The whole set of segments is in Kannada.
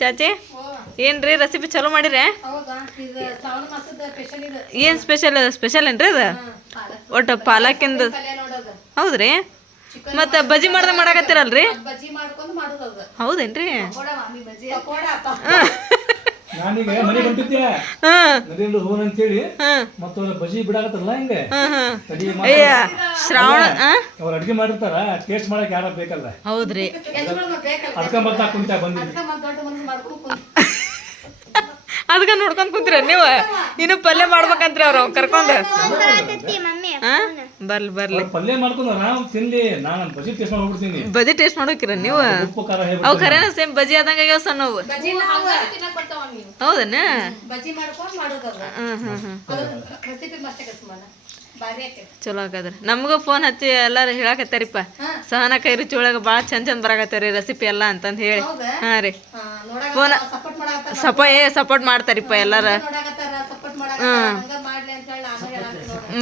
ಚಾಚಿ? ಏನ್ರಿ ರೆಸಿಪಿ ಚಲೋ ಮಾಡಿರಿ? ಏನ್ ಸ್ಪೆಷಲ್ ಸ್ಪೆಷಲ್ ಏನ್ರಿ ಅದು? ಒಟ್ಟು ಪಾಲಕಿಂದ ಹೌದ್ರಿ? ಮತ್ತು ಬಜ್ಜಿ ಮಾಡ್ದೆ ಮಾಡಾಕತ್ತೀರಲ್ರಿ? ಹೌದೇನ್ರಿ? ನಾನೀಗ ಮನೆಗೆ ಹೊಂಟಿದ್ದೆ. ಹಾಂ. ನದಿಯಲ್ಲಿ ಹೋಗೋಣ ಅಂತೇಳಿ. ಮತ್ತು ಅವ್ರ ಬಜಿ ಬಿಡಾಕತ್ತಲ್ಲ ಹಿಂಗೆ. ಹಾಂ ಹಾಂ. ಅಯ್ಯ ಶ್ರಾವಣ ಅವ್ರು ಅಡ್ಗೆ ಮಾಡಿರ್ತಾರ ಟೇಸ್ಟ್ ಮಾಡಕ್ ಯಾರ ಬೇಕಲ್ಲ. ಹೌದ್ರಿ. ಅದಕ್ಕ ಮತ್ತ ಕುಂತ ಬಂದಿದ್ವಿ. ಅದಕ್ಕೆ ನೋಡ್ಕೊಂಡ್ ಕುಂತೀರ ನೀವು. ನೀನು ಪಲ್ಯ ಮಾಡ್ಬೇಕಂತ್ರಿ ಅವ್ರು ಕರ್ಕೊಂಡು. ಬರ್ಲಿ ಬರ್ಲಿ. ಪಲ್ಯ ಮಾಡ್ಕೊಂಡು ಆರಾಮ್ ತಿನ್ಲಿ ನಾನು ಬಜಿ ಟೇಸ್ಟ್ ಮಾಡೋಕಿರ ನೀವು? ಉಪ್ಪು ಖಾರ ಅವು ಖರೇನ ಸೇಮ್ ಬಜಿ ಆದಂಗ ಆಗ್ಯಾವ ಸಣ್ಣವು ಬಜ್ಜಿ ಹೌದನ? ಬಜಿ ಮಾಡ್ಕೊಂಡು ಮಾಡೋದು ಹ್ಮ್ ಹ್ಮ್ ಹ್ಮ್. ಚಲೋ ಆಗದ್ರಿ. ನಮಗೂ ಫೋನ್ ಹಚ್ಚಿ ಎಲ್ಲಾರು ಹೇಳಾಕತ್ತಾರಿಪ್ಪ. ಸಹನ ಕೈ ರುಚಿ ಒಳಗೆ ಭಾಳ ಚಂದ ಚಂದ ಬರಾಕತ್ತಾರಿ ರೆಸಿಪಿ ಎಲ್ಲ ಅಂತಂದು ಹೇಳಿ. ಹಾಂ ರೀ. ಫೋನ್ ಸಪ ಏ ಸಪೋರ್ಟ್ ಮಾಡ್ತಾರಿಪ್ಪ ಎಲ್ಲಾರ. ಹಾಂ.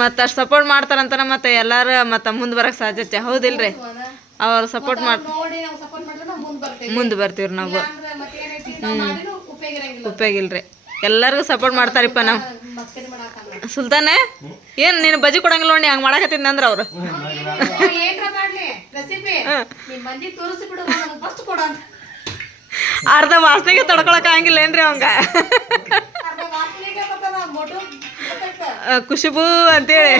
ಮತ್ತು ಅಷ್ಟು ಸಪೋರ್ಟ್ ಮಾಡ್ತಾರಂತಾರ ಮತ್ತೆ ಎಲ್ಲಾರು ಮತ್ತೆ ಮುಂದೆ ಬರಕ್ಕೆ ಸಾಧ್ಯತೆ ಹೌದಿಲ್ರಿ? ಅವ್ರು ಸಪೋರ್ಟ್ ಮಾಡ್ ಮುಂದೆ ಬರ್ತೀವಿ. ಮುಂದೆ ಬರ್ತೀವ್ರಿ ನಾವು. ಹ್ಞೂ ಉಪಯೋಗಿಲ್ರಿ ಎಲ್ಲರಿಗೂ ಸಪೋರ್ಟ್ ಮಾಡ್ತಾರಿಪ್ಪ ನಾವು ಸುಲ್ತಾನೆ? ಏನು ನೀನು ಬಜಿ ಕೊಡಂಗಿಲ್ಲ ನೋಡಿ, ಹಂಗೆ ಮಾಡಾಕತ್ತಿದ್ನ ಅಂದ್ರೆ ಅವ್ರು. ಅರ್ಧ ವಾಸನೆಗೆ ತಡ್ಕೊಳಕ್ ಹಂಗಿಲ್ಲ ಏನ್ರಿ ಅವಂಗ? ಖುಷಿಬು ಅಂತೇಳಿ.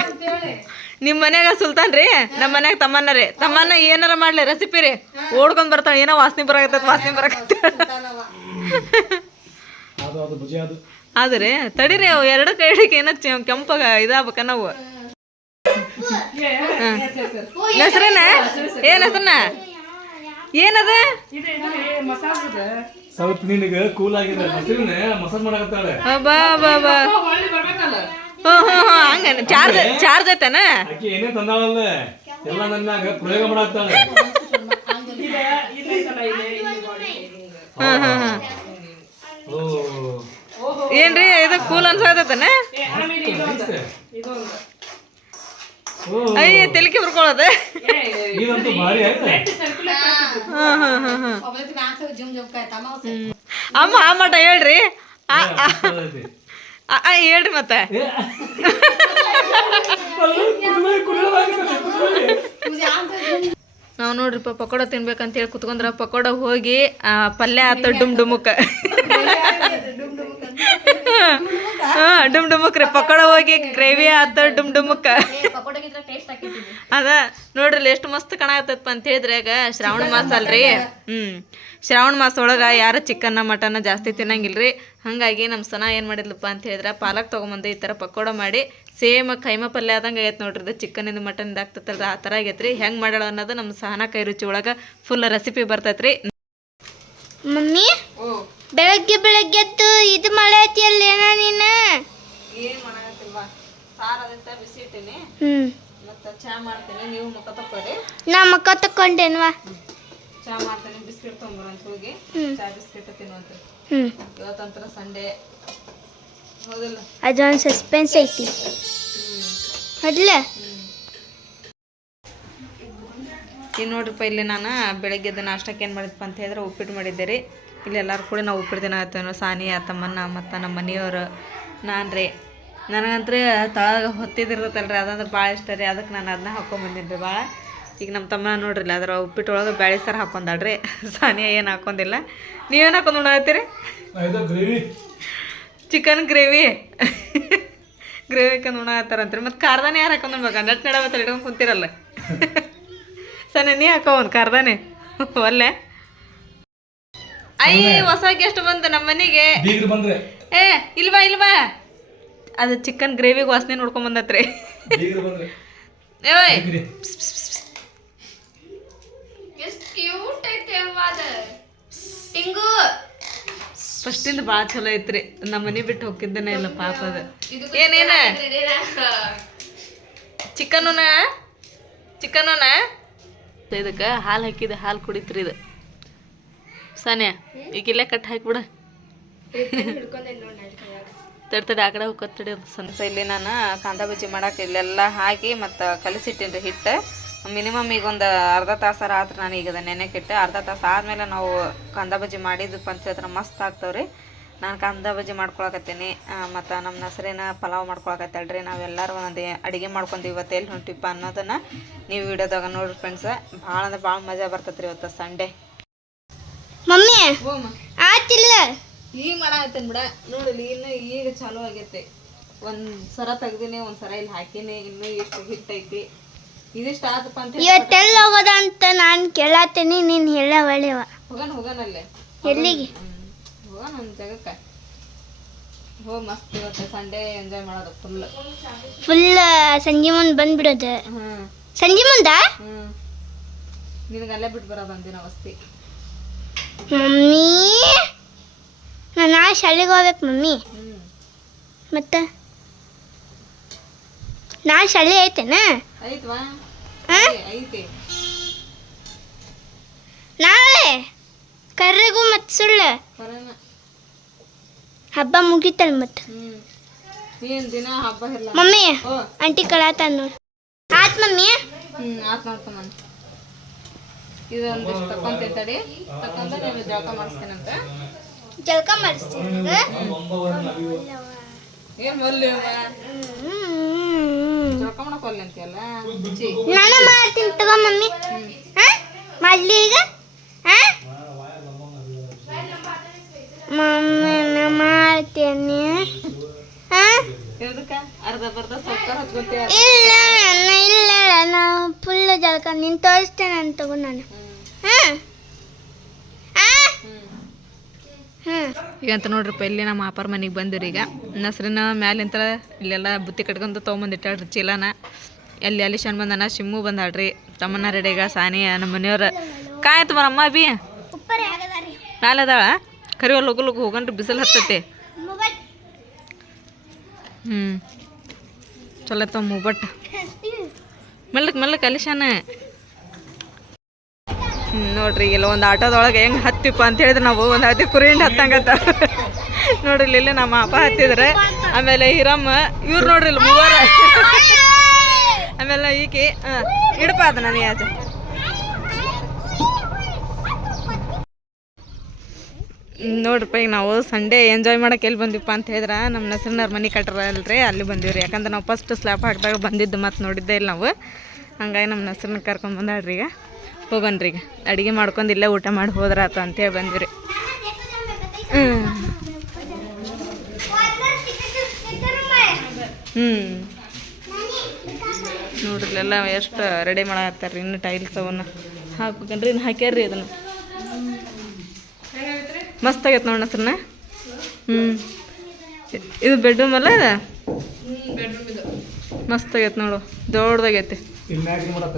ನಿಮ್ಮ ಮನ್ಯಾಗ ಸುಲ್ತಾನ್ ರೀ ನಮ್ಮ ಮನ್ಯಾಗ ತಮ್ಮನ್ನ ರೀ. ತಮ್ಮನ್ನ ಏನಾರ ಮಾಡ್ಲಿ ರೆಸಿಪಿ ರೀ. ಓಡ್ಕೊಂಡ್ ಬರ್ತಾಳೆ ಏನೋ ವಾಸನೆ ಬರಕತ್ತ ವಾಸನೆ ಬರಾಕತ್ತ ಆದ್ರೆ ತಡಿರಿ ಅವು ಎರಡು ಕೈಡಿಗೆ ಏನಕ್ ಕೆಂಪಗ ಇದಾಗ್ಬೇಕ ನಾವು ಹೆಸ್ರೇನ ಏನ್ ಹೆಸರನ ಏನದ? ಸೌತ್ ನಿನಗೆ ಕೂಲ್ ಆಗಿದೆ ಮಸಾಜ್ ಮಾಡಕತ್ತಾಳೆ. ಬಾ ಬಾ ಬಾ. ಹ್ಞೂ ಹ್ಞೂ ಹ್ಞೂ ಹಂಗ ಚಾರ್ಜ್ ಚಾರ್ಜ್ ಐತನ ಏನೇ ತಂದಾಳಲ್ಲ ಎಲ್ಲ ನನ್ನಾಗ ಪ್ರಯೋಗ ಮಾಡಾಕ್ತಾಳೆ. ಹಾ ಹಾ ಹಾ ಏನ್ರಿ ಇದು ಕೂಲ್ ಅನ್ಸಾಕತ್ತೈತನ? ಓ ಅಯ್ಯ ತೆಲಿಕೆ ಬರ್ಕೊಳ್ಳೋದು ಅಮ್ಮ ಆ ಮಟ ಹೇಳ್ರಿ. ಹೇಳ್ರಿ ಮತ್ತೆ. ನಾವು ನೋಡ್ರಿಪ್ಪ ಪಕೋಡ ತಿನ್ಬೇಕಂತ ಹೇಳಿ ಕುತ್ಕೊಂಡ್ರ ಪಕೋಡ ಹೋಗಿ ಪಲ್ಯ ಆತ ಡುಮ್ ಡುಮುಕ್. ಹಾ ಡುಮ್ ಡುಮುಕ್ ರೀ ಪಕೋಡ ಹೋಗಿ ಗ್ರೇವಿ ಆತ ಡುಮ್ ಡುಮುಕ್ ಅದ ನೋಡ್ರಿ ಎಷ್ಟು ಮಸ್ತ್ ಕಾಣಕತ್ತೈತಪ್ಪ ಅಂತ ಹೇಳಿದ್ರೆ ಈಗ ಶ್ರಾವಣ ಮಾಸ ಅಲ್ರಿ? ಹ್ಮ್. ಶ್ರಾವಣ ಮಾಸ ಒಳಗ ಯಾರು ಚಿಕನ್ನ ಮಟನ್ನ ಜಾಸ್ತಿ ತಿನ್ನಂಗಿಲ್ರಿ? ಹಂಗಾಗಿ ನಮ್ಮ ಸನ ಏನು ಮಾಡಿದ್ಲಪ್ಪ ಅಂತ ಹೇಳಿದ್ರೆ ಪಾಲಕ್ ತೊಗೊಂಬಂದು ಈ ಥರ ಪಕೋಡ ಮಾಡಿ ಸೇಮ್ ಕೈಮ ಪಲ್ಯ ಆದಂಗೆ ಆಗೈತೆ ನೋಡ್ರಿ ಇದು ಚಿಕನಿಂದ ಮಟನ್ದು ಆಗ್ತೈತಲ್ರಿ ಆ ಥರ ಆಗೈತ್ರಿ. ಹೆಂಗೆ ಮಾಡೋಣ ಅನ್ನೋದು ನಮ್ಮ ಸಹನ ಕೈ ರುಚಿ ಒಳಗೆ ಫುಲ್ ರೆಸಿಪಿ ಬರ್ತೈತ್ರಿ. ಮಮ್ಮಿ? ಬೆಳಗ್ಗೆ ಬೆಳಗ್ಗೆ ಎದ್ದು ಇದು ಮಾಡೈತಿಯಲ್ಲ ಏನ ನೀನು? ಏನು ಮಾಡಾಕತ್ತಿಲ್ವಾ? ಸಾರು ಅದಂತ ಬಿಸಿ ಇಟ್ಟಿನಿ. ಹ್ಮ್. ಮತ್ತು ಚಹಾ ಮಾಡ್ತೀನಿ. ನೀವು ಮುಖ ತಕ್ಕೋರಿ. ನಾ ಮಕ್ಕ ತಕ್ಕೊಂಡೇನ್ವಾ? ಚಹಾ ಮಾಡ್ತೀನಿ. ಬಿಸ್ಕಿಟ್ ತೊಗೊಂಬರಂತ ಹೋಗಿ. ಚಾ ಬಿಸ್ಕಿಟ್ ತಿನ್ನುವಂತ ಹ್ಮ್. ಇವತ್ತಂತರ ಸಂಡೇ. ಹೌದಲ್ಲ? ಅದೊಂದು ಸಸ್ಪೆನ್ಸ್ ಐತಿ. ಅದ್ಲ ಈಗ ನೋಡ್ರಿಪ್ಪ ಇಲ್ಲಿ ನಾನು ಬೆಳಗ್ಗೆದ್ದು ನಾಷ್ಟಕ್ಕೆ ಏನು ಮಾಡಿದ್ಪ ಅಂತ ಹೇಳಿದ್ರೆ ಉಪ್ಪಿಟ್ಟು ಮಾಡಿದ್ದೆ ರೀ. ಇಲ್ಲಿ ಎಲ್ಲರೂ ಕೂಡ ನಾವು ಉಪ್ಪಿಟ್ಟು ಆಯ್ತೇನೋ ಸಾನಿ ತಮ್ಮನ್ನ ಮತ್ತು ನಮ್ಮ ಮನೆಯವರು. ನಾನು ರೀ ನನಗಂದ್ರೆ ತಳಗ ಹೊತ್ತಿದಿರ್ತೈತಲ್ಲ ರೀ ಅದಂದ್ರೆ ಭಾಳ ಇಷ್ಟ ರೀ. ಅದಕ್ಕೆ ನಾನು ಅದನ್ನ ಹಾಕೊಂಬಂದಿನಿ ರೀ ಭಾಳ. ಈಗ ನಮ್ಮ ತಮ್ಮ ನೋಡ್ರಿಲ್ಲ ಅದ್ರ ಉಪ್ಪಿಟ್ಟು ಒಳಗೆ ಬ್ಯಾಳಿ ಸಾರು ಹಾಕೊಂಡಾಳ್ರಿ. ಸಾನಿಯಾ ಏನು ಹಾಕೊಂಡಿಲ್ಲ. ನೀವೇನು ಹಾಕೊಂಡು ಗ್ರೇವಿ. Chicken gravy. ಗ್ರೇವಿ ಹಾಕೊಂಡು ಉಣ್ಣಾಕತ್ತಾರಂತ್ರಿ. ಮತ್ತು ಕಾರ್ದಾನೆ ಯಾರು ಹಾಕೊಂಡು ಉಣ್ಬೇಕು? ನಟ್ ನಡವತ್ತ ಇಟ್ಕೊಂಡು ಕುಂತಿರಲ್ಲ. ಸರಿ ನೀ ಹಾಕೋ ಒಂದು ಕಾರ್ದಾನೆ ಒಲ್ಲೆ. ಅಯ್ಯ ಹೊಸ ಗೆಸ್ಟ್ ಬಂತು ನಮ್ಮ ಮನೆಗೆ? ಬೀಗ್ರು ಬಂದ್ರೆ. ಏ ಇಲ್ವಾ ಇಲ್ವಾ? ಅದು ಚಿಕನ್ ಗ್ರೇವಿಗೆ ವಾಸನೆ ನೋಡ್ಕೊಂಡ್ ಬಂದತ್ರಿ. ಬೀಗ್ರು ಬಂದ್ರೆ. ಏಯ್ ಬೀಗ್ರಿ. ಫಸ್ಟಿಂದ ಭಾಳ ಚಲೋ ಐತ್ರಿ. ನಮ್ಮ ಮನೆ ಬಿಟ್ಟು ಹೋಗಿದ್ದೇನೆ ಇಲ್ಲ ಪಾಪ ಅದು. ಏನೇನ ಚಿಕನುನ ಚಿಕನುನ ಇದಕ್ಕೆ ಹಾಲು ಹಾಕಿದ ಹಾಲು ಕುಡಿತ್ರಿ ಇದು. ಸಾನ್ಯಾ, ಈಗ ಇಲ್ಲೇ ಕಟ್ ಹಾಕಿಬಿಡ. ತಡಿ ತಡಿ ಆ ಕಡೆ ಹೋಗಿ ತಡಿ ಸಣ್ಣ ಇಲ್ಲಿ ನಾನು ಕಾಂದ ಬಜ್ಜಿ ಮಾಡಕ್ಕೆ ಇಲ್ಲೆಲ್ಲ ಹಾಕಿ ಮತ್ತು ಕಲಿಸಿಟ್ಟಿನಿ ಹಿಟ್ಟು. ಮಿನಿಮಮ್ ಈಗ ಒಂದು ಅರ್ಧ ತಾಸಾರ ರಾತ್ರಿ ನಾನು ಈಗ ನೆನೆಕಿಟ್ಟು. ಅರ್ಧ ತಾಸು ಆದಮೇಲೆ ನಾವು ಕಂದ ಬಜ್ಜಿ ಮಾಡಿದ್ದು ಅಂತ ಮಸ್ತ್ ಮಸ್ತ್ ರೀ ನಾನು ಕಂದ ಬಜ್ಜಿ ಮಾಡ್ಕೊಳಕತ್ತೀನಿ. ಮತ್ತು ನಮ್ಮ ನಸರೇನ ಪಲಾವ್ ಮಾಡ್ಕೊಳಕತ್ತಳ್ರಿ. ನಾವೆಲ್ಲರೂ ಒಂದೊಂದು ಅಡುಗೆ ಮಾಡ್ಕೊಂಡು ಇವತ್ತು. ಎಲ್ಲಿ ಹೊಂಟಿಪ್ಪ ಅನ್ನೋದನ್ನು ನೀವು ವಿಡಿಯೋದಾಗ ನೋಡ್ರಿ ಫ್ರೆಂಡ್ಸ್ ಭಾಳ ಅಂದ್ರೆ ಭಾಳ ಮಜಾ ಬರ್ತೈತೆ ರೀ ಇವತ್ತು ಸಂಡೇ. ಮಮ್ಮಿ ಹೋಮ ಆತಿಲ್ಲ ಈಗ ಮಾಡಾಕತ್ತೇನೆ ಬಿಡ. ನೋಡಲಿ ಇನ್ನು ಈಗ ಚಾಲೂ ಆಗೈತೆ. ಒಂದ್ ಸರ ತೆಗ್ದಿನಿ ಒಂದ್ ಸರ ಇಲ್ಲಿ ಹಾಕಿನಿ ಇನ್ನು ಎಷ್ಟು ಹಿಟ್ಟೈತಿ ಐತಿ. ಆತಪ್ಪ ಅಂತ ಇವತ್ತೆಲ್ಲ ಹೋಗೋದ ಅಂತ ನಾನು ಕೇಳತ್ತೀನಿ ನೀನ್ ಹೇಳ ಒಳ್ಳೆವ. ಹೋಗೋಣ ಅಲ್ಲೇ. ಎಲ್ಲಿಗೆ? ಹೋಗೋಣ ಒಂದು ಜಾಗಕ್ಕೆ. ಹೋ ಮಸ್ತ್ ಇವತ್ತು ಸಂಡೇ ಎಂಜಾಯ್ ಮಾಡೋದು ಫುಲ್ ಫುಲ್ ಸಂಜೆ ಮುಂದೆ ಬಂದ್ಬಿಡೋದು. ಸಂಜೆ ಮುಂದ? ಹ್ಞೂ ನಿನಗೆ ಅಲ್ಲೇ ಬಿಟ್ಟು ಬರೋ ಬಂದಿನ ವಸ್ತಿ. ಮಮ್ಮಿ ನಾನು ನಾಳೆ ಶಾಲೆಗೆ ಹೋಗ್ಬೇಕು ಮಮ್ಮಿ. ಮತ್ತೆ? ನಾಳೆ ಶಾಲೆ ಐತೇನಾ? ನಾಳೆ? ಕರ್ರಿಗೂ ಮತ್ತೆ ಸುಳ್ಳು. ಹಬ್ಬ ಮುಗಿತಲ್ ಮತ್ತೆ. ಮಮ್ಮಿ ಆಂಟಿ ಕಳಾತ ನೋಡಿ. ಆತ್ ಮಮ್ಮಿ? ಆತ್ ನೋಡ್ಕೊಂಬ ಇದೊಂದಿಷ್ಟು ತಕೊಂತೀನಿ ತಡಿ ತಕೊಂಡ ನೀವು ಜಳಕ ಮಾಡಿಸ್ತೇನಂತ. ಜಳಕ ಮಾಡಿಸ್ತೀನಿ ಏನು ಮೊಲ್ಲಿ ಜಳಕ ಮಾಡಕ್ ಒಲ್ಲೆ ಅಂತೀಯಲ್ಲ? ನಾನು ಮಾಡ್ತೀನಿ ತಗೋ ಮಮ್ಮಿ. ಹಾ? ಮಾಡ್ಲಿ ಈಗ? ಮಮ್ಮಿ ನಾ ಮಾಡ್ತೀನಿ. ಹಾ? ಅರ್ಧ ಬರ್ಧ ಸಕ್ಕರ್ ಹಚ್ಕೊತೀಯ ಇಲ್ಲ ಅಣ್ಣ ಇಲ್ಲ ನಾವು ಫುಲ್ ಜಲಕ ನಿನ್ ತೋರಿಸ್ತೇನೆ ಅಂತ ತಗೋ ನಾನು. ಹಾ? ಹಾ? ಹ್ಮ್ ಈಗ ಅಂತ ನೋಡ್ರಿಪ್ಪ ಇಲ್ಲಿ ನಮ್ಮ ಅಪ್ಪರ ಮನೆಗೆ ಬಂದಿರಿ ಈಗ. ನಸ್ರಿನ ಮ್ಯಾಲಿಂತ ಇಲ್ಲೆಲ್ಲ ಬುತ್ತಿ ಕಟ್ಕೊಂತ ತೊಗೊಂಬಂದಿಟ್ಟಾಳ್ರಿ ಚೀಲನ. ಅಲ್ಲಿ ಅಲ್ಲಿ ಶನ್ ಬಂದನ ಶಿಮ್ಮು ಬಂದಾಳ್ರಿ. ತಮ್ಮನ ರೆಡಿಗ ಸಾನಿ ನಮ್ಮ ಮನೆಯವ್ರ. ಕಾಯ್ತು ಬರಮ್ಮ ಬಿ ಮ್ಯಾಲ ಅದಾಳ? ಕರಿ ಹೊಲ್ ಹೋಗಲು ಹೋಗನ್ರಿ ಬಿಸಿಲು ಹತ್ತೈತಿ. ಹ್ಞೂ ಚಲೋ ತಮ್ಮ ಬಟ್ ಮೆಲ್ಲಕ್ ಮೆಲ್ಲಕ್ ಅಲಿಶಾನ. ನೋಡ್ರಿ, ಇಲ್ಲ ಒಂದು ಆಟೋದೊಳಗೆ ಹೆಂಗೆ ಹತ್ತಿಪ್ಪ ಅಂತ ಹೇಳಿದ್ರೆ ನಾವು ಒಂದು ಹತ್ತಿ ಕುರಿಯಿಂದ ಹತ್ತಂಗತ್ತ. ನೋಡ್ರಿ, ಇಲ್ಲಿ ನಮ್ಮ ಅಪ್ಪ ಹತ್ತಿದ್ರೆ, ಆಮೇಲೆ ಹಿರಮ್ಮ, ಇವ್ರು ನೋಡ್ರಿ ಇಲ್ಲಿ ಮೂವರ. ಆಮೇಲೆ ಈಕಿ ಹಾಂ ಅದ ನನಗೆ ನೋಡ್ರಿಪ್ಪ, ಈಗ ನಾವು ಸಂಡೇ ಎಂಜಾಯ್ ಮಾಡೋಕೆ ಎಲ್ಲಿ ಬಂದಿವಪ್ಪ ಅಂತ ಹೇಳಿದ್ರೆ, ನಮ್ಮ ನಸರಿನವ್ರ ಮನೆ ಕಟ್ಟರಲ್ರಿ ಅಲ್ಲಿ ರೀ ಯಾಕಂದ್ರೆ ನಾವು ಫಸ್ಟ್ ಸ್ಲ್ಯಾಪ್ ಹಾಕಿದಾಗ ಬಂದಿದ್ದು ಮತ್ತು ನೋಡಿದ್ದೇ ಇಲ್ಲ ನಾವು. ಹಂಗಾಗಿ ನಮ್ಮ ನಸರನ್ನ ಕರ್ಕೊಂಡು ಬಂದಾಳ್ರಿ ಈಗ. ಹೋಗನ್ರಿ ಈಗ. ಅಡುಗೆ ಮಾಡ್ಕೊಂಡು ಇಲ್ಲೇ ಊಟ ಮಾಡಿ ಹೋದ್ರಾತ ಅಂತೇಳಿ ಬಂದಿರಿ ಹ್ಞೂ ನೋಡ್ರಿಲೆಲ್ಲ ಎಷ್ಟು ರೆಡಿ ಮಾಡತ್ತಾರ ರೀ ಇನ್ನು ಟೈಲ್ಸ್ ಅವನ್ನ. ಹಾಕ್ಬೇಕನ್ರಿ, ಇನ್ನು ಹಾಕ್ಯಾರ್ರಿ ಅದನ್ನು. ಮಸ್ತ್ ಆಗೈತೆ ನೋಡಿ ಹಸ್ರನ್ನ ಹ್ಞೂ ಇದು ಬೆಡ್ರೂಮ್ ಅಲ್ಲ ಇದು? ಮಸ್ತ್ ಆಗೈತೆ ನೋಡು ದೊಡ್ಡದಾಗೈತಿ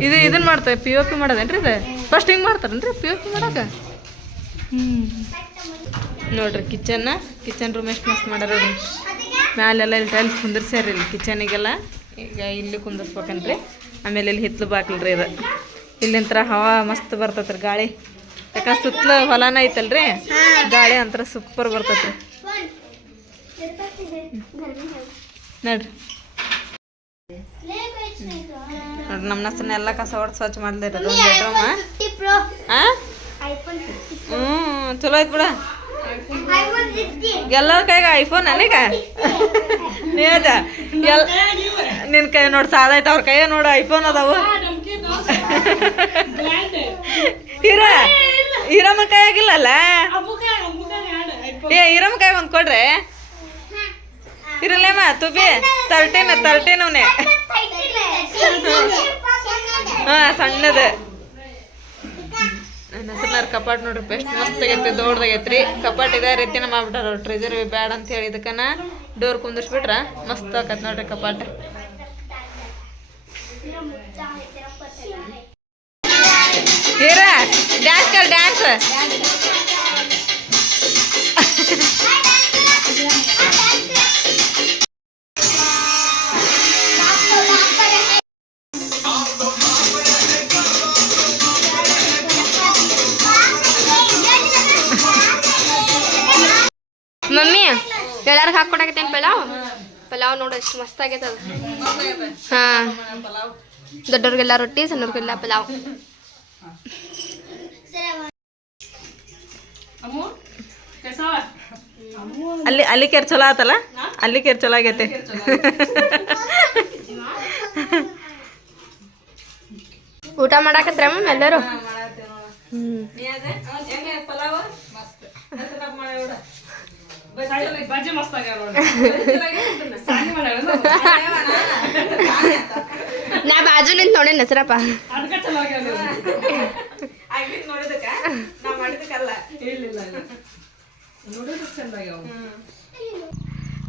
ಇದು ಇದನ್ನ ಮಾಡ್ತಾರೆ ಪಿ ಓ ಪಿ ಮಾಡೋದೇನ್ರಿ ಇದು? ಫಸ್ಟ್ ಹಿಂಗೆ ಮಾಡ್ತಾರೇನ್ರಿ ಪಿ ಓ ಪಿ ಮಾಡಕ್ಕೆ ಹ್ಞೂ ನೋಡ್ರಿ ಕಿಚನ್ನ ಕಿಚನ್ ರೂಮ್ ಎಷ್ಟು ಮಸ್ತ್ ಮಾಡ್ಯಾರ ಮ್ಯಾಲೆಲ್ಲ ಇಲ್ಲಿ ಟೈಲ್ಸ್ ಕುಂದಿರ್ಸ್ಯಾರ ಇಲ್ಲಿ ಕಿಚನಿಗೆಲ್ಲ ಈಗ ಇಲ್ಲಿ ಕುಂದಿರ್ಸ್ಬೇಕನ್ರಿ ಆಮೇಲೆ ಇಲ್ಲಿ ಹಿತ್ಲು ಬಾಕ್ಲ್ರಿ ಇದು. ಇಲ್ಲಿಂತ್ರ ಹವಾ ಮಸ್ತ್ ಬರ್ತೈತ್ರಿ ಗಾಳಿ. ಯಾಕಂದ್ರೆ ಸುತ್ತಲ ಹೊಲನ ಐತಲ್ರಿ? ಗಾಳಿ ಅಂತರ ಸೂಪರ್ ಬರ್ತೈತ್ರಿ. ನೋಡ್ರಿ. ನೋಡ್ರಿ ನಮ್ಮ ನಸನ್ನ ಎಲ್ಲ ಕಸ ಹೊಡೆದು ಸ್ವಚ್ಛ ಮಾಡ್ದಿರೋದು ಒಂದು ಬೆಡ್ರೂಮ್ ಹ್ಞೂ ಚಲೋ ಐತ್ ಬಿಡ. ಎಲ್ಲರ ಕೈಗ ಐಫೋನ್ ನನಗ ನಿಜ ಎಲ್ ನಿನ್ನ ಕೈ ನೋಡಿ ಸಾಲ ಐತೆ ಅವ್ರ ಕೈಯ ನೋಡು ಐಫೋನ್ ಅದಾವು. ಹೀರ ಹೀರಮ್ಮ ಕೈಯಾಗಿಲ್ಲಲ್ಲ? ಏ ಹೀರಮ್ಮ ಕೈ ಒಂದು ಕೊಡ್ರೆ? ಇರಲೇಮ್ಮ ತುಬಿ ತರ್ಟೀನ್ ತರ್ಟೀನ್ ಅವನೇ. ಹಾಂ ಸಣ್ಣದು. ನನ್ನ ಹೆಸರ್ನಾರ ಕಪಾಟ್ ನೋಡ್ರಿ ಬೆಸ್ಟ್ ಮಸ್ತ್ ಆಗೈತಿ ದೊಡ್ಡದಾಗೈತ್ರಿ ಕಪಾಟ್ ಇದೇ ರೀತಿನ ಮಾಡ್ಬಿಟ್ಟಾರ ಟ್ರೆಜರ್ ಬ್ಯಾಡ ಅಂತ ಹೇಳಿ ಇದಕ್ಕನ ಡೋರ್ ಕುಂದಿರ್ಸ್ಬಿಟ್ರ ಮಸ್ತ್ ಆಕತ್ ನೋಡ್ರಿ ಕಪಾಟ್. ಹೀರ ಡ್ಯಾನ್ಸ್ ಕರ್ ಡ್ಯಾನ್ಸ್ ಮಮ್ಮಿ, ಎಲ್ಲಾರ್ಗ ಹಾಕೊಡಕತ್ತೇನ್ ಪಲಾವ್? ಪಲಾವ್ ನೋಡು, ಎಷ್ಟು ಮಸ್ತ್ ಆಗೈತೆ ಅದು ಹಾ. ದೊಡ್ಡವ್ರಿಗೆಲ್ಲ ರೊಟ್ಟಿ ಸಣ್ಣವ್ರಿಗೆಲ್ಲ ಪಲಾವ್. ಅಲ್ಲಿ ಅಲ್ಲಿ ಕೇರ್ ಚಲೋ ಆತಲ್ಲ? ಅಲ್ಲಿ ಕೇರ್ ಚಲೋ ಆಗೈತೆ. ಊಟ ಮಾಡಾಕತ್ರ ನಾ ಬಾಜು ನಿಂತ ನೋಡಿ ನಸರಪ್ಪ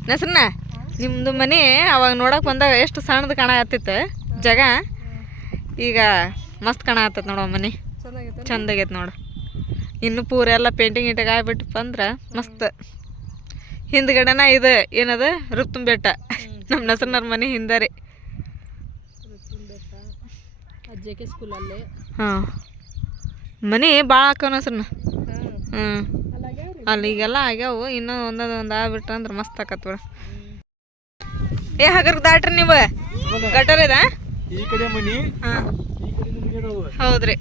ನಸ್ರನ ನಿಮ್ದು ಮನೆ ಅವಾಗ ನೋಡಕ್ ಬಂದಾಗ ಎಷ್ಟು ಸಣ್ಣದ ಕಣ ಕಾಣಕತ್ತಿತ್ತು ಜಗ? ಈಗ ಮಸ್ತ್ ಕಾಣಕತ್ತೈತೆ ನೋಡು ಮನೆ. ಚಂದಾಗೈತೆ ನೋಡು. ಇನ್ನು ಪೂರ ಎಲ್ಲ ಪೇಂಟಿಂಗ್ ಇಟ್ಟಾಗ ಆಗ್ಬಿಟ್ಟು ಬಂದ್ರೆ ಮಸ್ತ್. ಹಿಂದ್ಗಡೆನ ಇದು ಏನದ? ರುಪ್ತುಂ ಬೆಟ್ಟ. ನಮ್ಮ ನಸರ್ನವ್ರ ಮನೆ ಹಿಂದೆ ರೀ ಹಾಂ. ಮನೆ ಭಾಳ ಹಾಕವನ ನಸರ್ನ. ಹ್ಞೂ ಅಲ್ಲಿ ಈಗೆಲ್ಲ ಆಗ್ಯಾವು ಇನ್ನೂ ಒಂದೊಂದು ಒಂದು ಆಗ್ಬಿಟ್ರೆ ಅಂದ್ರೆ ಮಸ್ತ್ ಆಕತ್ ಬಿಡ. ಏ ಹಗರ್ ದಾಟ್ರಿ ನೀವು. ಗಟರ್ ಇದ? ಈ ಕಡೆ ಮನಿ ಹಾಂ. ಈ ಕಡೆ ಮನಿ ಅದಾವು. ಹೌದ್ರಿ.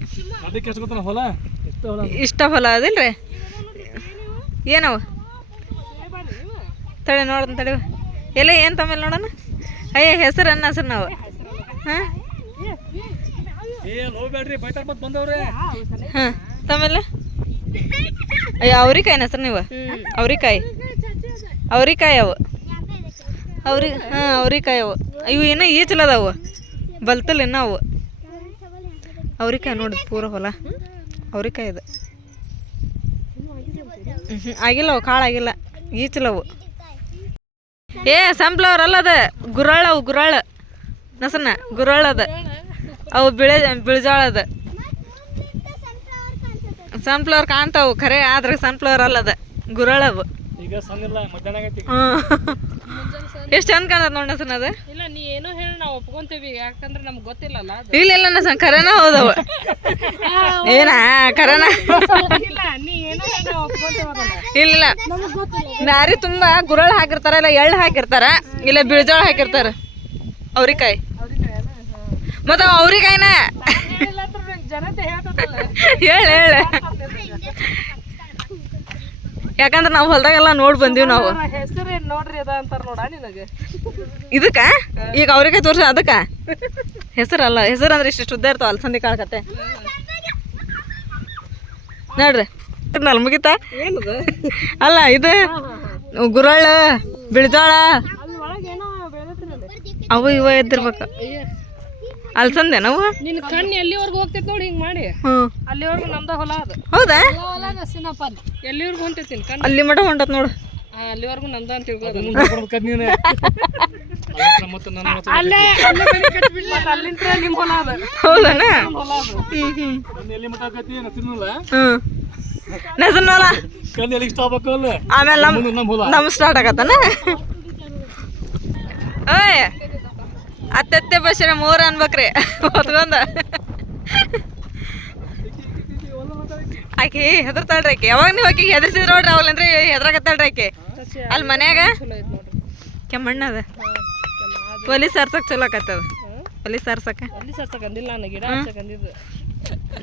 ಇಷ್ಟ ಹೊಲ ಅದಿಲ್ರಿ? ಏನವ? ತಡಿ ನೋಡೋಣ ತಡೆ. ಎಲ್ಲ ಏನು ತಮ್ಮಲ್ಲಿ ನೋಡೋಣ? ಅಯ್ಯ ಹೆಸರು ಅನ್ನ ಹೆಸರು ನಾವು. ಹಾಂ? ಹಾಂ ತಮ್ಮಲ್ಲ? ಅಯ್ಯ ಅವ್ರಿಕಾಯಿನ ಹೆಸರು ನೀವು? ಅವ್ರಿಕಾಯಿ. ಅವ್ರಿಕಾಯಿ ಅವು. ಅವ್ರಿ ಹಾಂ ಅವ್ರಿಕಾಯಿ ಅವು. ಇವು ಇನ್ನೂ ಈಚಲ ಅದಾವು. ಬಲ್ತಲ್ ಇನ್ನೂ ಅವು. ಅವ್ರಿಕಾಯಿ ನೋಡಿ ಪೂರ ಹೊಲ. ಅವ್ರಿಕಾಯಿ ಹ್ಞೂ ಆಗಿಲ್ಲ ಅವು ಕಾಳಾಗಿಲ್ಲ. ಈಚಲವು ಏ ಸನ್ಫ್ಲವರ್ ಅಲ್ಲದ ಗುರಾಳ ಅವು ಗುರಾಳ. ನಸನ ಗುರಾಳ ಅದ. ಅವು ಬಿಳೆ ಬಿಳಿಜಾಳ ಅದ. ಸನ್ಫ್ಲವರ್ ಕಾಣ್ತಾವು ಖರೆ ಆದ್ರೆ ಸನ್ಫ್ಲವರ್ ಅಲ್ಲ ಅದ. ಗುರಾಳ ಅವು. ಈಗ ಇಲ್ಲ ಎಷ್ಟು ಚಂದ ಕಾಣತ್ ನೋಡ ಸರ್ ಅದ ಇಲ್ಲ ನೀ ಏನೋ ಹೇಳಿ ನಾವು ಒಪ್ಕೊಂತೀವಿ. ಯಾಕಂದ್ರೆ ನಮ್ಗೆ ಗೊತ್ತಿಲ್ಲಲ್ಲ ಅದು. ಇಲ್ಲ ಇಲ್ಲ ನಾ ಖರೇನ ಹೌದವ. ಏನ ಇಲ್ಲ ನೀ ಏನೋ ಹೇಳಿ ನಾವು ಒಪ್ಕೊಂತೀವಿ ಅದನ್ನ. ಇಲ್ಲ ನಾರಿ ತುಂಬಾ ಗುರಳ್ ಹಾಕಿರ್ತಾರ ಇಲ್ಲ ಎಳ್ಳು ಹಾಕಿರ್ತಾರ ಇಲ್ಲ ಬಿಳ್ಜೋಳ ಹಾಕಿರ್ತಾರ. ಅವ್ರಿಕಾಯಿ. ಮತ್ತ ಅವ್ರಿಕಾಯಿನ? ಹೇಳಿಲ್ಲ ಅಂದ್ರೆ ನಂಗ್ ಜನತೆ ಹೇಳ್ತದಲ್ಲ. ಹೇಳ ಹೇಳ. ಯಾಕಂದ್ರ ನಾವು ಹೊಲ್ದಾಗೆಲ್ಲ ನೋಡ್ ಬಂದೀವಿ ನಾವು. ಹೆಸರು ನೋಡ್ರಿ ಅದ ಅಂತಾರ ನೋಡ ನಿನಗೆ? ಇದಕ್ಕ? ಈಗ ಅವ್ರಿಗೆ ತೋರ್ಸ ಅದಕ್ಕ? ಹೆಸರಲ್ಲ ಹೆಸರು ಅಂದ್ರೆ ಇಷ್ಟು ಉದ್ದ ಇರ್ತಾವ ಅಲ್ಸಂದಿ ಕಾಳು ಕತೆ ನೋಡ್ರಿ ನಲ್ ಮುಗಿತಾ? ಅಲ್ಲ ಇದು ಗುರಳ್ಳ ಬಿಳ್ಜೋಳ. ಅವು ಇವ ಎದ್ದಿರ್ಬೇಕು. ಅಲ್ಸಂದೆ ನಾವು? ನಿನ್ನ ಕಣ್ಣು ಎಲ್ಲಿವರೆಗೂ ಹೋಗ್ತೈತಿ ನೋಡಿ ಹಿಂಗ್ ಮಾಡಿ. ಅಲ್ಲಿವರೆಗೂ ನಮ್ದ ಹೊಲ ಅದು. ಹೌದಾ? ಹೊಲ ನಸಿನಪ್ಪ ಎಲ್ಲಿವರೆಗೂ ಹೊಂಟೈತಿ ಕಣ್ಣು? ಅಲ್ಲಿ ಮಠ ಹೊಂಟತ್ ನೋಡು. ಅಲ್ಲಿವರೆಗೂ ನಮ್ದ ಅಂತ ಅಲ್ಲೇ ನಿಮ್ಮ ಹೊಲ ಅದ. ಹೌದನ? ಕಣ್ಣು ಎಲ್ಲಿಗೆ ಸ್ಟಾಪ್ ಆಮೇಲೆ ನಮ್ಮ ನಮ್ ಸ್ಟಾರ್ಟ್ ಆಗತ್ತಾನ? ಓಯ್ ಅತ್ತತ್ತೆ ಬಸ್ಸಿನ ಮೂರ್ ಅನ್ಬೇಕ್ರಿ. ಹೊತ್ಕೊಂಡ ಆಕಿ ಹೆದರ್ತಾಳ್ರಿ ಆಕಿ. ಯಾವಾಗ ನೀವು ಆಕಿಗೆ ಹೆದರ್ಸಿದ್ರ ನೋಡ್ರಿ ಅವಲ್ಲಂದ್ರೆ ಹೆದ್ರಾಕತ್ತಾಳ್ರಿ ಆಕಿ. ಅಲ್ಲಿ ಮನ್ಯಾಗ? ಕೆಮ್ಮಣ್ಣ ಅದ ಪೊಲೀಸ್ ಸರ್ಸಕ್ ಚಲೋ ಆಕತ್ತದ. ಪೊಲೀಸ್ ಸರ್ಸಕ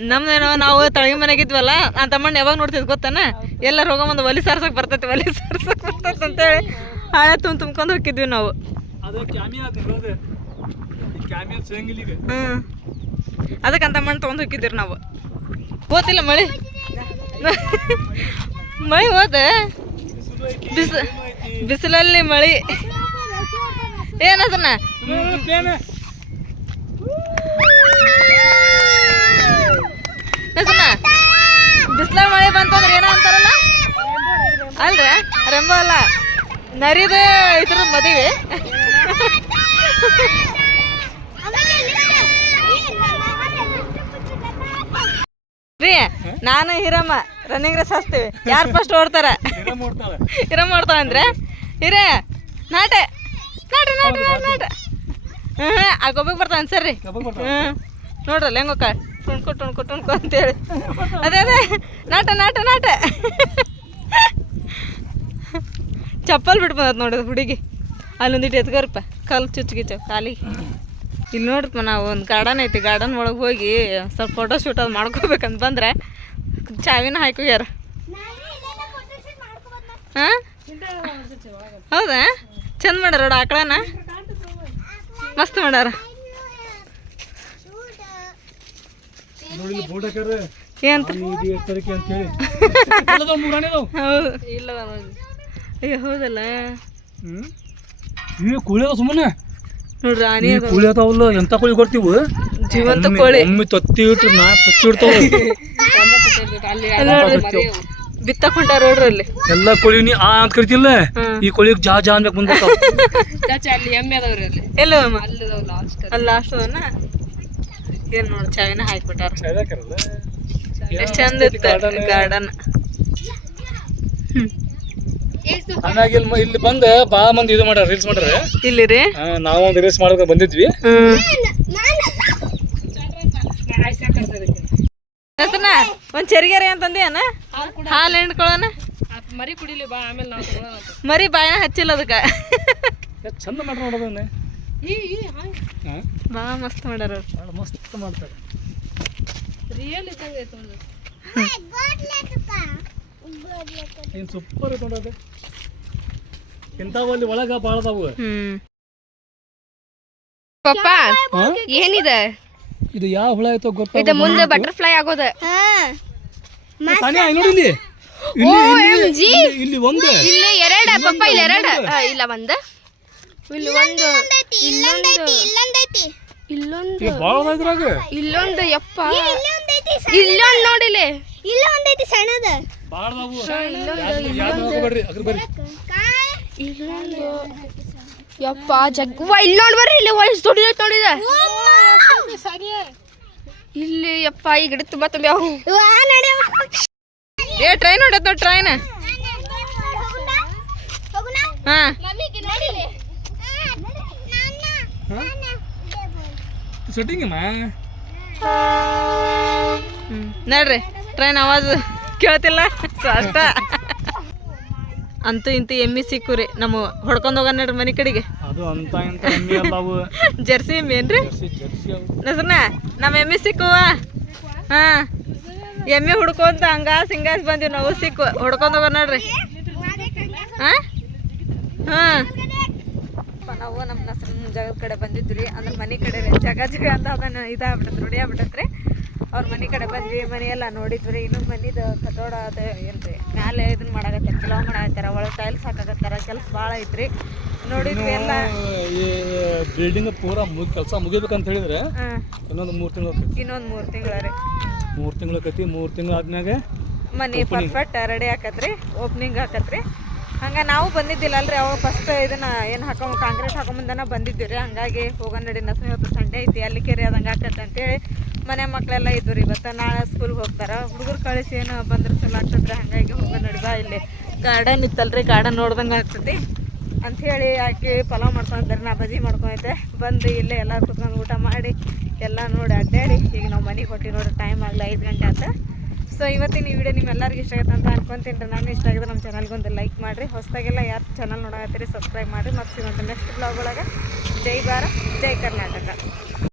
ನಮ್ದೇನೋ ನಾವು ತಳಗಿ ಮನೆಗಿದ್ವಲ್ಲ ಆ ತಮ್ಮಣ್ಣ ಯಾವಾಗ ನೋಡ್ತಿದ್ ಗೊತ್ತಾನ? ಎಲ್ಲರೂ ಹೋಗೋ ಒಲಿ ಸಾರ್ಸಕ್ ಬರ್ತೈತಿ ಒಲಿ ಸಾರ್ಸಕ್ ಬರ್ತೈತಿ ಅಂತೇಳಿ ಹಳೆ ತುಂಬ ತುಂಬ್ಕೊಂಡು ಹೋಗಿದ್ವಿ ನಾವು. ಅದಕ್ಕಂತ ಮಣ್ಣು ತೊಗೊಂಡು ಹೋಗಿದ್ದೀರಿ ನಾವು. ಹೋತಿಲ್ಲ ಮಳೆ? ಮಳೆ ಹೋದ. ಬಿಸ ಬಿಸಿಲಲ್ಲಿ ಮಳೆ. ಏನದನ್ನ ಬಿಸಿಲ ಮಳೆ ಬಂತಂದ್ರೆ ಏನೋ ಅಂತಾರಲ್ಲ? ಅಲ್ರಿ? ರೆಂಬ ಅಲ್ಲ. ನರಿದ ಇದ್ರ ಮದುವೆ. ರೀ ನಾನು ಹಿರಮ್ಮ ರನ್ನಿಂಗ್ ರೇಸ್ ಹಚ್ತೀವಿ ಯಾರು ಫಸ್ಟ್ ಓಡ್ತಾರೆ? ಹಿರಮ್ಮ ಓಡ್ತಾವ ಅಂದ್ರೆ? ಹಿರೇ ನಾಟೆ ನಾಟ ನಾಟ ನಾಟ ಹ್ಞೂ ಆ ಗೊಬ್ಬಕ್ಕೆ ಬರ್ತಾವ ಅನ್ಸರ್ರಿ. ಬರ್ತಾಳೆ. ಹ್ಞೂ ನೋಡ್ರಲ್ಲ ಹೆಂಗ ಟುಣ್ಕೊ ಟುಣ್ಕೊ ಟುಣ್ಕೊ ಅಂತೇಳಿ. ಅದೇ ಅದೇ ನಾಟ ನಾಟ ನಾಟ. ಚಪ್ಪಲ್ ಬಿಟ್ಟು ಬಂದದ ನೋಡಿದ ಹುಡುಗಿ. ಅಲ್ಲೊಂದಿಟ್ಟು ಎತ್ಕೋರಪ್ಪ ಕಾಲು ಚುಚ್ಚಿಗಿಚ್ಚವ್ ಕಾಲಿಗೆ. ಇಲ್ಲಿ ನೋಡ್ರಪ್ಪ ನಾವು ಒಂದು ಗಾರ್ಡನ್ ಐತಿ ಗಾರ್ಡನ್ ಒಳಗೆ ಹೋಗಿ ಸ್ವಲ್ಪ ಫೋಟೋ ಶೂಟ್ ಅದು ಮಾಡ್ಕೋಬೇಕಂತ ಬಂದರೆ ಚಾವಿನ ಹಾಕೋಗ್ಯಾರ ಹಾಂ? ಹೌದಾ? ಚಂದ ಮಾಡ್ಯಾರ ನೋಡು ಆಕಳನ? ಮಸ್ತ್ ಮಾಡ್ಯಾರ. ಹೌದಲ್ಲ ಸುಮ್ಮನೆ. ನೋಡ್ರಿ ರಾಣಿ ಈ ಕೋಳಿ ಅದಾವಲ್ಲ ಎಂತ ಕೋಳಿ ಕೊಡ್ತೀವಿ ಜೀವಂತ ಕೋಳಿ. ಒಮ್ಮೆ ತತ್ತಿ ಇಟ್ರು ನಾ ತತ್ತಿ ಇಡ್ತಾವ. ಅಲ್ಲಿ ಬಿತ್ತಕ್ ಹೊಂಟಾರ ನೋಡ್ರಿ ಅಲ್ಲಿ ಎಲ್ಲ ಕೋಳಿ ನೀ ಆ ಅಂತ ಕರಿತಿಲ್ಲ? ಈ ಕೋಳಿಗೆ ಜಾ ಜಾ ಅನ್ಬೇಕು ಬಂದಿರ್ತಾವ ಎಲ್ಲ ಅಲ್ಲಿ. ಲಾಸ್ಟ್ ಅದನ್ನ ಏನ್ ನೋಡಿ ಚಾವಿನ ಹಾಕ್ಬಿಟ್ಟಾರ. ಎಷ್ಟು ಚಂದ ಇತ್ತು ಗಾರ್ಡನ್. ಇಲ್ಲಿ ಇಲ್ಲಿ ಬಂದ ಬಾ ಮಂದಿ ಇದು ಮಾಡ್ಯಾರ ರೀಲ್ಸ್ ಮಾಡ್ಯಾರ. ಇಲ್ಲಿ ರೀ? ನಾವೊಂದು ನಾವು ಒಂದು ರೀಲ್ಸ್ ಮಾಡ್ಬೇಕು ಬಂದಿದ್ವಿ. ಹೆಸರ್ನ ಒಂದ್ ಚೆರಿಗೆರೆ ಅಂತಂದಿ ಅಣ್ಣ? ಹಾಲು ಹಿಂಡ್ಕೊಳ್ಳೋಣ ಮರಿ ಕುಡಿಲಿ ಬಾ ಆಮೇಲೆ ನಾವು ಮರಿ ಬಾಯ ಹಚ್ಚಿಲ್ಲ ಅದಕ್ಕ. ಚಂದ ಮಾಡ್ರ ನೋಡೋದನ್ನ ಬಾ ಈ ಹಂಗೆ ಭಾಳ ಮಸ್ತ್ ಮಾಡ್ಯಾರ. ಮಸ್ತ್ ಮಾಡ್ತಾರೆ. ರಿಯಲ್ ಇದ್ದಂಗೆ ಐತೆ ಏನು ಸೂಪರ್ ಐತೆ ಇಂಥವಲ್ಲಿ ಅಲ್ಲಿ ಒಳಗ ಹ್ಮ್. ಪಪ್ಪ ಏನಿದೆ? ಇದು ಯಾವ ಹುಳ ಆಯ್ತೋ ಗೊತ್ತ ಇದು ಮುಂದೆ ಬಟರ್ಫ್ಲೈ ಆಗೋದ. ಇಲ್ಲಿ ನೋಡಿ ಇಲ್ಲಿ ಒಂದು. ಇಲ್ಲಿ ಎರಡ ಪಪ್ಪ ಇಲ್ಲಿ ಎರಡ. ಇಲ್ಲ ಒಂದ. ಇಲ್ಲಿ ಒಂದು ಇಲ್ಲೊಂದು. ಇಲ್ಲೊಂದು. ಇಲ್ಲೊಂದು ಯಪ್ಪ. ಇಲ್ಲೊಂದು ನೋಡಿಲಿ ಇಲ್ಲ ಒಂದೈತಿ ಸಣ್ಣದ. ಹೋಗ್ಬೇಡ್ರಿ ಅದ್ರ ಬರ್ರಿ ಯಪ್ಪ ಇಲ್ಲಿ ನೋಡಿ ಬರ್ರಿ ಇಲ್ಲಿ ವಯಸ್ಸು ಇಲ್ಲಿ ಯಪ್ಪ ಈ ಗಿಡ ತುಂಬಾ ತುಂಬ್ಯಾವ ಏ ಟ್ರೈನ್ ಹೊಡತ್ ನೋಡಿ ಟ್ರೈನ್ ಹಾ. ಸೆಟ್ಟಿಂಗ್ ಅಮ್ಮ? ಹ್ಮ್. ನೋಡ್ರಿ. ಟ್ರೈನ್ ಆವಾಜ್ ಕೇಳ್ತಿಲ್ಲ. ಅಷ್ಟ. ಅಂತೂ ಇಂತೂ ಎಮ್ಮಿ ಸಿಕ್ಕುರಿ ನಮ್ಮ ಹೊಡ್ಕೊಂಡು ಹೋಗೋಣ ನೋಡ್ರಿ ಮನೆ ಕಡೆಗೆ. ಜರ್ಸಿ ಎಮ್ಮಿ ಏನ್ರಿ? ನಸ್ರನ ನಮ್ಮ ಎಮ್ಮಿ ಸಿಕ್ಕುವ ಹಾ. ಎಮ್ಮಿ ಹುಡ್ಕೊಂತ ಹಂಗಾಸ್ ಸಿಂಗಾಸ್ ಬಂದಿವಿ ನಾವು ಸಿಕ್ಕು. ಹೊಡ್ಕೊಂಡು ಹೋಗೋಣ ನೋಡ್ರಿ. ಹಾ? ಹಾ. ನಾವು ನಮ್ಮ ನಸರನ ಜಾಗದ ಕಡೆ ಬಂದಿದ್ವಿ ಅಂದ್ರೆ ಮನೆ ಕಡೆ ಜಗ ಜಾಗ ಜಾಗ ಅಂತ ಅದನ್ನ ಇದಾಗ್ಬಿಟ್ಟತ್ ರೂಢಿ ಆಗ್ಬಿಟ್ಟತ್ರಿ ಅವ್ರ ಮನೆ ಕಡೆ ಬಂದ್ವಿ ಮನೆಯೆಲ್ಲ ನೋಡಿದ್ವಿ. ಇನ್ನು ಮನಿದು ಕಟ್ಟೋಡ ಅದು ಏನ್ರಿ ಮ್ಯಾಲೆ ಇದನ್ನ ಮಾಡಾಕತ್ತಾರ ಕೆಲವು ಮಾಡಾಕತ್ತಾರ ಒಳಗೆ ಟೈಲ್ಸ್ ಹಾಕಾಕತ್ತಾರ ಕೆಲಸ ಭಾಳ ಐತ್ರಿ. ನೋಡಿದ್ವಿ ಎಲ್ಲ. ಈ ಬಿಲ್ಡಿಂಗ್ ಪೂರ ಮುಗಿ ಕೆಲಸ ಮುಗಿಬೇಕಂತ ಹೇಳಿದ್ರೆ ಇನ್ನೊಂದು ಮೂರು ತಿಂಗಳು ಇನ್ನೊಂದು ಮೂರು ತಿಂಗಳ ರೀ. ಮೂರು ತಿಂಗಳು ಆಕೈತಿ ಮೂರು ತಿಂಗಳು ಆದ್ಮ್ಯಾಗ ಮನಿ ಪರ್ಫೆಕ್ಟ್ ರೆಡಿ ಆಕತ್ರಿ ಓಪನಿಂಗ್ ಆಕತ್ರಿ. ಹಂಗ ನಾವು ಬಂದಿದ್ದಿಲ್ಲ ಅಲ್ರಿ ಅವಾಗ ಫಸ್ಟ್ ಇದನ್ನ ಏನು ಹಾಕೊಂಡ್ ಕಾಂಕ್ರೀಟ್ ಹಾಕೊಂಬಂದನ ಬಂದಿದ್ವಿ ರೀ ಹಂಗಾಗಿ ಹೋಗೋಣ ನಡಿ ನಸ ಸಂಡೆ ಐತಿ ಅಲ್ಲಿ ಕೆರೆ ಆದಂಗೆ ಆಕತ್ತೆ ಅಂತೇಳಿ ಮನೆ ಮಕ್ಕಳೆಲ್ಲ ಇದ್ವು ರೀ ಇವತ್ತು ನಾಳೆ ಸ್ಕೂಲ್ಗೆ ಹೋಗ್ತಾರೆ. ಹುಡುಗರು ಕಳಿಸಿ ಏನು ಬಂದ್ರೆ ಚಲೋ ಆಗ್ತದ್ರಿ, ಹಂಗಾಗಿ ಹೋಗೋ ನಡಿಬಾ ಇಲ್ಲಿ ಗಾರ್ಡನ್ ಇತ್ತಲ್ರಿ ಗಾರ್ಡನ್ ನೋಡ್ದಂಗೆ ಆಗ್ತೈತಿ ಅಂಥೇಳಿ ಆಕಿ ಪಲಾವ್ ಮಾಡ್ಕೊಂಡಿದ್ದಾರೆ ನಾ ಬಜಿ ಮಾಡ್ಕೊಂಡೈತೆ. ಬಂದು ಇಲ್ಲೇ ಎಲ್ಲ ಕುತ್ಕೊಂಡು ಊಟ ಮಾಡಿ, ಎಲ್ಲ ನೋಡಿ ಅಡ್ಡಾಡಿ, ಈಗ ನಾವು ಮನೆಗೆ ಹೊಟ್ಟಿ ನೋಡಿ ಟೈಮ್ ಆಗಲಿ ಐದು ಗಂಟೆ ಆತ. ಸೊ ಇವತ್ತಿನ ಈ ವಿಡಿಯೋ ನಿಮ್ಮೆಲ್ಲರಿಗೂ ಇಷ್ಟ ಆಗುತ್ತೆ ಅಂತ ಅನ್ಕೊಂತೀನಿ ನಾನು ಇಷ್ಟ ಆಗಿದ್ರೆ ನಮ್ಮ ಚಾನಲ್ಗೆ ಒಂದು ಲೈಕ್ ಮಾಡಿರಿ. ಹೊಸದಾಗೆಲ್ಲ ಯಾರು ಚಾನಲ್ ನೋಡಕತ್ತೀರಿ ಸಬ್ಸ್ಕ್ರೈಬ್ ಮಾಡಿ ಮತ್ತು ಸಿಗೋಂತ ನೆಕ್ಸ್ಟ್ ಬ್ಲಾಗ್ ಒಳಗೆ. ಜೈ ಭಾರತ್, ಜೈ ಕರ್ನಾಟಕ.